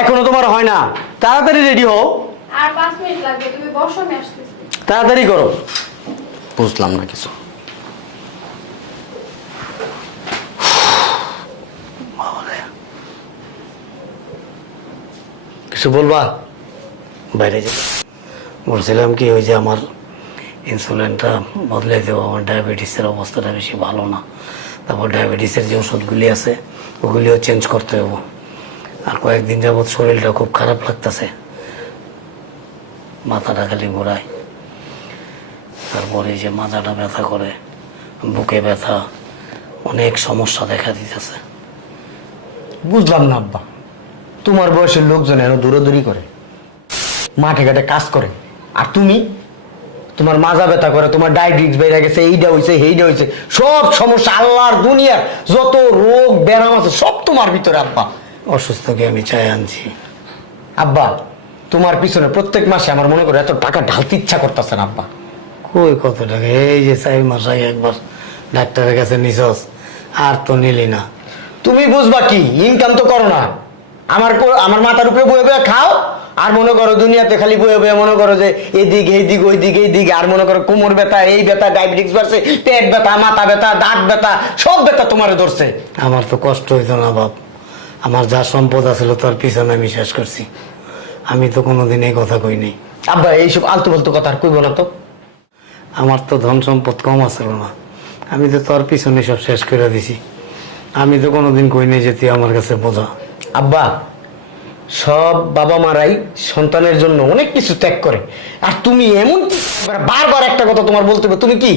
এখনও তোমার হয় না। তাড়াতাড়ি রেডি হও। আর পাঁচ মিনিট লাগবে তুমি বসো আমি আসতেছি। তাড়াতাড়ি করো। বুঝলাম না কিছু। কিছু বলবা? বাইরে যে বলছিলাম কি ওই যে আমার ইনসুলিনটা বদলে দেবো আমার ডায়াবেটিসের অবস্থাটা বেশি ভালো না। তারপর ডায়াবেটিসের যে ওষুধগুলি আছে ওগুলিও চেঞ্জ করতে হবে। আর কয়েকদিন যাবৎ শরীরটা খুব খারাপ লাগতেছে। মাথাটা খালি ঘোরায়। তারপরে যে মাথাটা ব্যথা করে, বুকে ব্যথা, অনেক সমস্যা দেখা দিতেছে। বুঝলাম না, আব্বা। তোমার বয়সের লোকজন এত দূরদূরি করে, মাঠে ঘাটে কাজ করে। আর তুমি? তোমার মাজা ব্যথা করে, তোমার ডায়াবেটিস বেড়ে গেছে এইটা হয়েছে এইটা হয়েছে সব সমস্যা আল্লাহর দুনিয়ার, যত রোগ ব্যারাম আছে, সব তোমার ভিতরে, আব্বা। অসুস্থকে আমি চাই আনছি। আব্বা তোমার পিছনে প্রত্যেক মাসে আমার মনে করে এত টাকা ঢালতে ইচ্ছা করতেছে না আব্বা। কই কত টাকা? এই যে চার মাস আগে একবার ডাক্তারের কাছে নিছস আর তো নিলি না। তুমি বুঝবা কি ইনকাম তো করো না। আমার আমার মাথার উপরে বয়ে বয়ে খাও আর মনে করো দুনিয়াতে খালি বয়ে বয়ে মনে করো যে এদিক এইদিক ওই দিক এই দিক আর মনে করো কোমর ব্যথা এই ব্যথা ডায়াবেটিস বাড়ছে পেট ব্যথা মাথা ব্যথা দাঁত ব্যথা সব ব্যথা তোমারে ধরছে। আমার তো কষ্ট হইতো না বাপ। আমার যা সম্পদ আছিল তার পিছনে আমি শেষ করছি। আমি তো কোনোদিন এই কথা কই নাই। আব্বা এইসব আলতু ফালতু কথা আর কইব না তো। আমার তো ধন সম্পদ কম আছিল না। আমি তো তোর পিছনে সব শেষ করে দিছি। আমি তো কোনোদিন কই নাই যে তুই আমার কাছে বোঝা। আব্বা সব বাবা মারাই সন্তানের জন্য অনেক কিছু ত্যাগ করে। আর তুমি এমন বারবার একটা কথা তোমার বলতে হবে। তুমি কি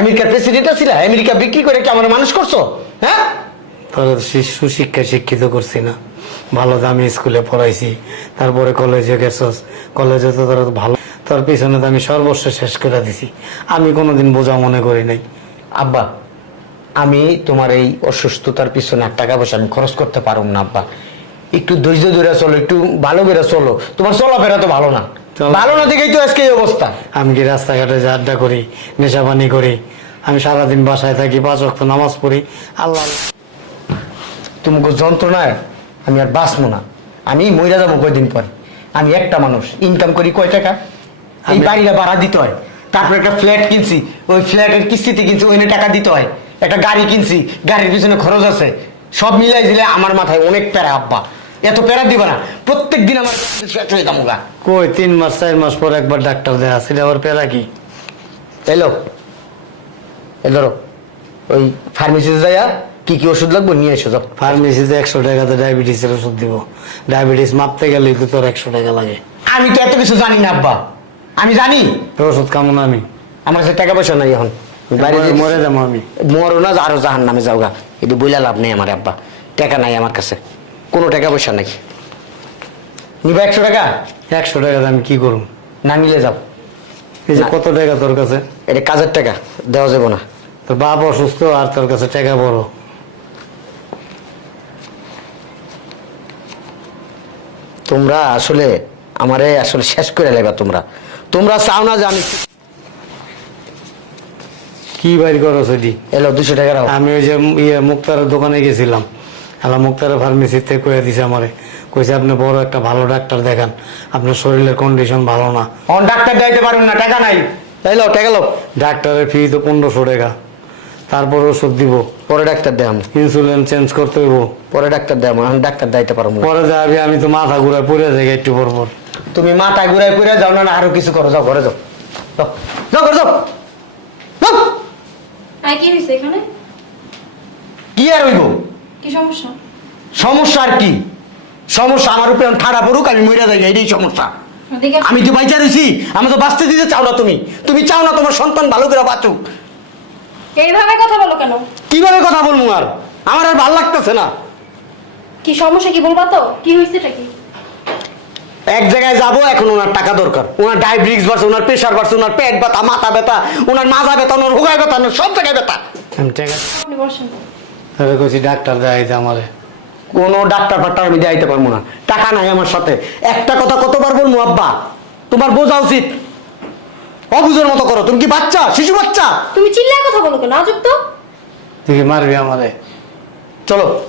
আমেরিকার প্রেসিডেন্ট আছিলা? আমেরিকা বিক্রি করে কি আমার মানুষ করছ? হ্যাঁ? তোর শিশু শিক্ষিত করছি না। ভালো দামি স্কুলে পড়াইছি তারপরে কলেজে গেছস কলেজে তো তোর ভালো তোর পিছনে তো আমি সর্বস্ব শেষ করে দিছি। আমি কোনোদিন বোঝা মনে করি নাই। আব্বা আমি তোমার এই অসুস্থতার পিছনে আর টাকা পয়সা আমি খরচ করতে পারব না আব্বা। একটু ধৈর্য ধরে চলো একটু ভালো করে চলো। তোমার চলাফেরা তো ভালো না। ভালো না দেখেই তো আজকে এই অবস্থা। আমি কি রাস্তাঘাটে যে আড্ডা করি নেশাপানি করি আমি সারাদিন বাসায় থাকি পাঁচ ওয়াক্ত নামাজ পড়ি আল্লাহ তোমাকে যন্ত্রণায় আমি আর বাঁচবো না। আমি মহিলা যাব কয়দিন পর। আমি একটা মানুষ। ইনকাম করি কয় টাকা? এই বাড়িটা ভাড়া দিতে হয়। তারপরে একটা ফ্ল্যাট কিনছি। ওই ফ্ল্যাটের কিস্তিতে কিনছি ওইনে টাকা দিতে হয়। একটা গাড়ি কিনছি গাড়ির পিছনে খরচ আছে। সব মিলাই দিলে আমার মাথায় অনেক প্যারা আব্বা। এত প্যারা দিবা না। প্রত্যেক দিন আমার হয়ে যাব গা। কই তিন মাস চার মাস পর একবার ডাক্তার দেয়া সেটা আবার প্যারা কি? এলো এ ধরো। ওই ফার্মেসিতে যাইয়া কি কি ওষুধ লাগবে? নিয়ে এসো যাও। ফার্মেসিতে একশো টাকাতে ডায়াবেটিসের ওষুধ দিব। ডায়াবেটিস মাপতে গেলে তো তোর একশো টাকা লাগে। আমি তো এত কিছু জানি না আব্বা। আমি জানি। তোর ওষুধ কেমন আমি। আমার কাছে টাকা পয়সা নাই এখন। বাইরে যেতে- মরে যাব আমি। মরো না আরও জাহান নামে যাও গা এটা বইলা লাভ নেই আমার আব্বা। টাকা নাই আমার কাছে। কোনো টাকা পয়সা নাই। নিবা একশো টাকা? একশো টাকাতে আমি কি করুম? না নিলে যাও। এই যে কত টাকা তোর কাছে? এটা কাজের টাকা দেওয়া যাবে না। তোর বাপ অসুস্থ আর তোর কাছে টাকা বড়। তোমরা আসলে আমারে আসলে শেষ করে লেবা তোমরা। তোমরা চাও না যে আমি কি বাইর করো সেটি এলো দুশো টাকা রাখো আমি ওই যে ইয়ে মুক্তারের দোকানে গেছিলাম। আলা মুক্তারের ফার্মেসিতে কয়ে দিছে আমারে। কইছে আপনি বড় একটা ভালো ডাক্তার দেখান। আপনার শরীরের কন্ডিশন ভালো না। অন ডাক্তার দিতে পারুন না টাকা নাই। এলো টাকা লো। ডাক্তারের ফি তো পনেরোশো টাকা। তারপর ওষুধ দিব। পরে ডাক্তার দেখাম ইনসুলিন চেঞ্জ করতে হইব। পরে ডাক্তার দেখাম এখন ডাক্তার দিতে পারব না পরে যাবি আমি তো মাথা ঘুরায় পড়ে যাই একটু পর পর। তুমি মাথা ঘুরাই করে যাও না না আরও কিছু করো যাও ঘরে যাও। যাও যাও ঘরে যাও। কি হয়েছে এখানে? কি আর হইব? কি সমস্যা? সমস্যা আর কি? সমস্যা আমার উপরে ঠাড়া পড়ুক আমি মরে যাই এটাই সমস্যা। আমি তো বাইচা রয়েছি আমি তো বাঁচতে দিতে চাও না তুমি। তুমি চাও না তোমার সন্তান ভালো করে বাঁচুক। এইভাবে কথা বলো কেন? কীভাবে কথা বলব আর? আমার আর ভালো লাগতেছে না। কি সমস্যা কি বলবা তো? কি হয়েছে এটা কি? এক জায়গায় যাব এখন ওনার টাকা দরকার। ওনার ডায়াবেটিস বাড়ছে ওনার প্রেশার বাড়ছে ওনার পেট ব্যথা মাথা ব্যথা ওনার মাজা ব্যথা ওনার হোগায় ব্যথা ওনার সব জায়গায় ব্যথা। আমি টাকা আপনি বসেন। তাহলে কইছি ডাক্তার দেখাইতে আমারে। কোনো ডাক্তার ফাক্তার আমি দেখাইতে পারব না। টাকা নাই আমার সাথে। একটা কথা কতবার বলব আব্বা? তোমার বোঝা উচিত। অবুঝের মতো করো। তুমি কি বাচ্চা? শিশু বাচ্চা? তুমি চিল্লায় কথা বলো কেন? আজব তো তুই কি মারবি আমারে? চলো।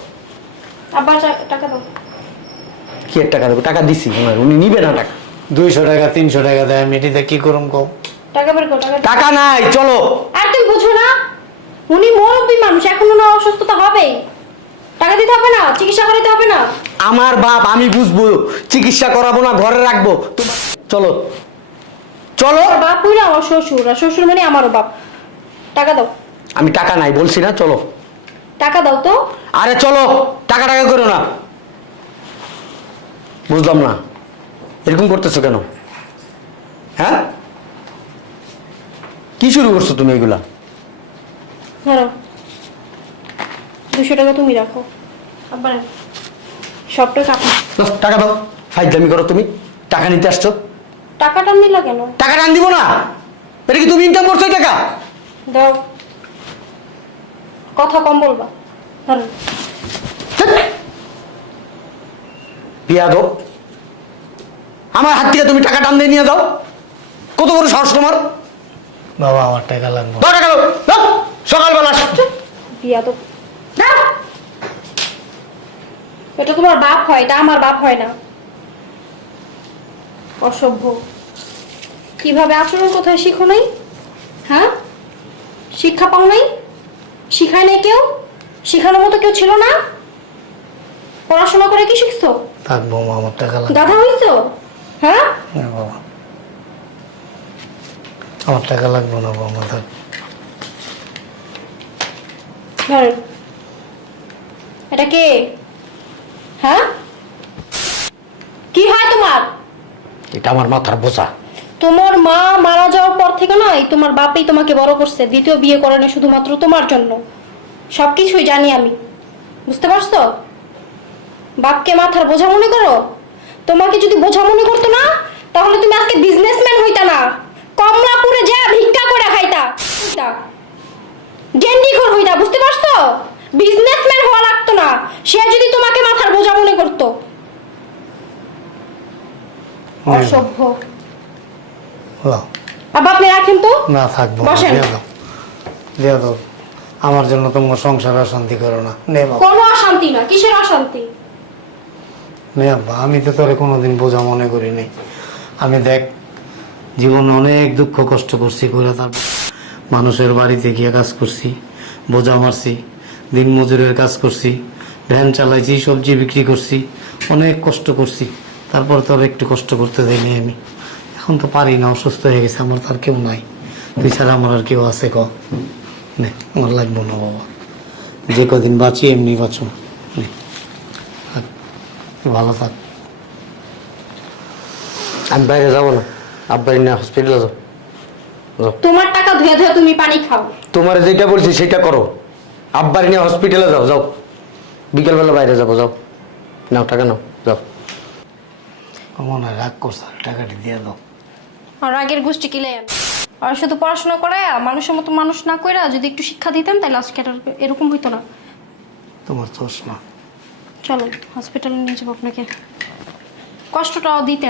আব্বা টা- টাকা দাও। কি টাকা দেবো? টাকা দিছি। ওনার, উনি নিবে না টাকা। দুইশো টাকা তিনশো টাকা দেয়। আমি এটিতে কি করুম কও? টাকা বের কর টাকা টাকা নাই চলো। আর তুমি বুঝো না উনি মুরব্বী মানুষ এখন ওনার অসুস্থতা হবে। টাকা দিতে হবে না চিকিৎসা করাতে হবে না। আমার বাপ আমি বুঝব। চিকিৎসা করাবো না ঘরে রাখব। তোমার চলো। চলো। বাপ হইলে আমার শ্বশুর আর শ্বশুর মানে আমারও বাপ। টাকা দাও। আমি টাকা নাই বলছি না চলো। টাকা দাও তো। আরে চলো টাকা টাকা করো না। বুঝলাম না এরকম করতেছো কেন? হ্যাঁ? কি শুরু করছ তুমি এগুলা? ধরো দুশো টাকা তুমি রাখো। আবার সব টাকা টাকা দাও। ফাইজলামি করো তুমি টাকা নিতে আসছো। টাকাটা নিলা কেন? টাকা টান দিব না। এটা কি তুমি ইনকাম করছ টাকা? দাও। কথা কম বলবা। ধরো। বিয়া দো আমার হাত থেকে তুমি টাকা টান দিয়ে নিয়ে যাও। কত বড় সাহস তোমার? বাবা আমার টাকা লাগবে। দাও টাকা দাও। সকালবেলা বিয়া তো দাও। এটা তোমার বাপ হয় এটা আমার বাপ হয় না। অসভ্য। কীভাবে আচরণ কোথায় শিখো নাই? হ্যাঁ? শিক্ষা পাও নাই? শিখায় নাই কেউ? শিখানোর মতো কেউ ছিল না? পড়াশোনা করে কি শিখছো? থাকব আমার টাকা লাগবে। গাধা হইছো? হ্যাঁ? না বাবা আমার টাকা লাগবে না বাবা ধরেন এটা কে? হ্যাঁ? কি হয় তোমার? এটা আমার মাথার বোঝা। তোমার মা মারা যাওয়ার পর থেকে নয়, তোমার বাপই তোমাকে বড় করছে, দ্বিতীয় বিয়ে করে না শুধুমাত্র তোমার জন্য। সবকিছুই জানি আমি। বুঝতে পারছ? বাপকে মাথার বোঝা মনে করো? তোমাকে যদি বোঝা মনে করতো না, তাহলে তুমি আজকে বিজনেসম্যান হইতা না। কমলাপুরে যা ভিক্ষা করে খাইতা গেন্ডিঘর হইতা, বুঝতে পারছ? বিজনেসম্যান হওয়া লাগতো না। সে যদি তোমাকে মাথার বোঝা মনে করতো অসভ্য। লাও। আপনি রাখেন তো। না থাকব বসেন। দিয়ে দাও। আমার জন্য তোমার সংসার অশান্তি করো না। নে কোনো অশান্তি না কিসের অশান্তি? নে আব্বা আমি তো তোরে কোনোদিন বোঝা মনে করি নাই আমি দেখ জীবনে অনেক দুঃখ কষ্ট করছি করে তারপর মানুষের বাড়িতে গিয়ে কাজ করছি বোঝা মারছি দিন মজুরের কাজ করছি ভ্যান চালাইছি সবজি বিক্রি করছি অনেক কষ্ট করছি। তারপর তো আর একটু কষ্ট করতে দেয়নি আমি। এখন তো পারি না অসুস্থ হয়ে গেছে আমার তো আর কেউ নাই। তুই ছাড়া আমার আর কেউ আছে ক? নে আমার লাগবো না বাবা। যে কদিন বাঁচি এমনি বাঁচো। ভালো থাক। আমি বাইরে যাব না আব্বাই না হসপিটালে যাও যাও। তোমার টাকা ধুয়ে ধুয়ে তুমি পানি খাও। তোমার যেটা বলছি সেটা করো। আব্বার নিয়ে হসপিটালে যাও যাও। বিকেলবেলা বাইরে যাব যাও। নাও টাকা নাও যাও। মনে হয় রাগ করছে টাকাটি দিয়ে দাও। আর রাগের গোষ্ঠী কিলে আর শুধু পড়াশোনা করে মানুষের মতো মানুষ না কইরা যদি একটু শিক্ষা দিতাম তাহলে আজকে আর এরকম হইতো না। তোমার চশমা। চলো হসপিটালে নিয়ে যাব আপনাকে। কষ্টটাও দিতে